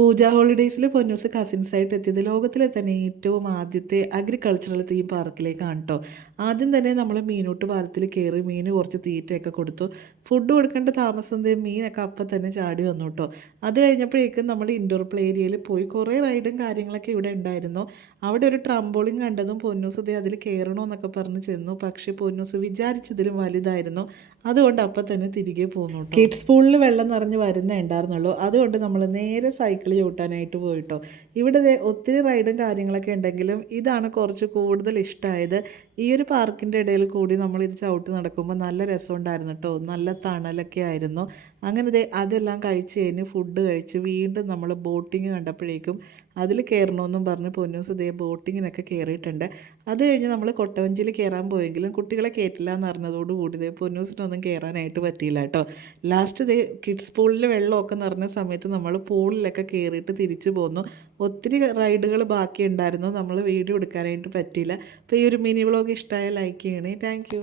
പൂജ ഹോളിഡേയ്സിൽ പൊന്നൂസ് കസിൻസായിട്ട് എത്തിയത് ലോകത്തിലെ തന്നെ ഏറ്റവും ആദ്യത്തെ അഗ്രികൾച്ചറൽ തീം പാർക്കിലേക്കാണ് കേട്ടോ. ആദ്യം തന്നെ നമ്മൾ മീനൂട്ട് പാലത്തിൽ കയറി മീന് കുറച്ച് തീറ്റയൊക്കെ കൊടുത്തു. ഫുഡ് കൊടുക്കേണ്ട താമസം മീനൊക്കെ അപ്പം തന്നെ ചാടി വന്നു കേട്ടോ. അത് കഴിഞ്ഞപ്പോഴേക്കും നമ്മൾ ഇൻഡോർ പ്ലേ ഏരിയയിൽ പോയി കുറേ റൈഡും കാര്യങ്ങളൊക്കെ ഇവിടെ ഉണ്ടായിരുന്നു. അവിടെ ഒരു ട്രംബോളിങ് കണ്ടതും പൊന്നൂസ് അതിൽ കയറണമെന്നൊക്കെ പറഞ്ഞ് ചെന്നു. പക്ഷേ പൊന്നൂസ് വിചാരിച്ചതിലും വലുതായിരുന്നു. അതുകൊണ്ട് അപ്പം തന്നെ തിരികെ പോന്നു. കിഡ്സ് പൂളിൽ വെള്ളം നിറഞ്ഞ് വരുന്നേ ഉണ്ടായിരുന്നുള്ളൂ. അതുകൊണ്ട് നമ്മൾ നേരെ സൈക്കിൾ ചവിട്ടാനായിട്ട് പോയിട്ടോ. ഇവിടെ ഒത്തിരി റൈഡും കാര്യങ്ങളൊക്കെ ഉണ്ടെങ്കിലും ഇതാണ് കുറച്ച് കൂടുതൽ ഇഷ്ടമായത്. ഈ ഒരു പാർക്കിൻ്റെ ഇടയിൽ കൂടി നമ്മളിത് ചവിട്ടി നടക്കുമ്പോൾ നല്ല രസമുണ്ടായിരുന്നു കേട്ടോ. നല്ല തണലൊക്കെ ആയിരുന്നു. അങ്ങനെ അതെല്ലാം കഴിച്ച് കഴിഞ്ഞ് ഫുഡ് കഴിച്ച് വീണ്ടും നമ്മൾ ബോട്ടിങ് കണ്ടപ്പോഴേക്കും അതിൽ കയറണമെന്നും പറഞ്ഞ് പൊന്നൂസ് ബോട്ടിങ്ങിനൊക്കെ കയറിയിട്ടുണ്ട്. അത് കഴിഞ്ഞ് നമ്മൾ കൊട്ടവഞ്ചിയിൽ കയറാൻ പോയെങ്കിലും കുട്ടികളെ കയറ്റില്ല എന്ന് അറിഞ്ഞതോടുകൂടി പൊന്നൂസിനൊന്നും കയറാനായിട്ട് പറ്റിയില്ല കേട്ടോ. ലാസ്റ്റ് കിഡ്സ് പൂളിൽ വെള്ളമൊക്കെ നിറഞ്ഞ സമയത്ത് നമ്മൾ പൂളിലൊക്കെ കയറിയിട്ട് തിരിച്ചു പോന്നു. ഒത്തിരി റൈഡുകൾ ബാക്കിയുണ്ടായിരുന്നു. നമ്മൾ വീഡിയോ എടുക്കാനായിട്ട് പറ്റിയില്ല. അപ്പോൾ ഈ ഒരു മിനി വ്ളോഗ് ഇഷ്ടമായ ലൈക്ക് ചെയ്യണേ. താങ്ക്